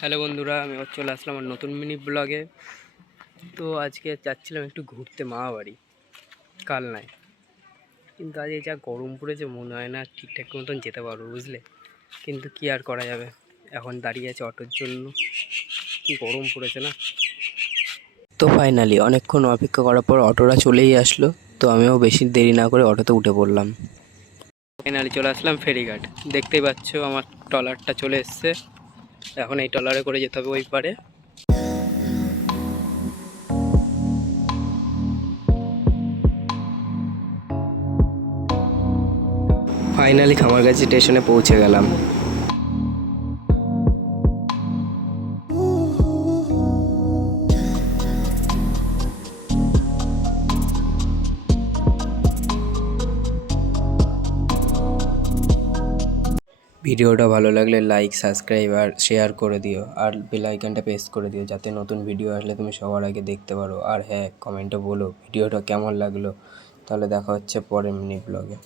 Hello বন্ধুরা, আমি চলে আসলাম আমার নতুন মিনি ব্লগে। তো আজকে যাচ্ছিলাম একটু ঘুরতে মামা বাড়ি কালনায়, কিন্তু আজ যা গরম পড়েছে মনে হয় না ঠিকঠাক মতন যেতে পারবো, বুঝলে। কিন্তু কি আর করা যাবে, এখন দাঁড়িয়ে আছে অটোর জন্য। কি গরম পড়েছে না। তো ফাইনালি অনেকক্ষণ অপেক্ষা করার পর অটোটা চলেই আসলো। তো আমিও বেশি দেরি না করে অটোতে উঠে পড়লাম। ফাইনালি চলে আসলাম ফেরিঘাট। দেখতেই পাচ্ছ আমার ট্রলারটা চলে এসছে। এখন এই ট্রলারে করে যেতে হবে ওই পারে। ফাইনালি খামারগাছি স্টেশনে পৌঁছে গেলাম। ভিডিওটা ভালো লাগলে লাইক, সাবস্ক্রাইব আর শেয়ার করে দিও, আর বেল আইকনটা প্রেস করে দিও যাতে নতুন ভিডিও আসলে তুমি সবার আগে দেখতে পারো। আর হ্যাঁ, কমেন্টে বলো ভিডিওটা কেমন লাগলো। তাহলে দেখা হচ্ছে পরের মিনি ব্লগে।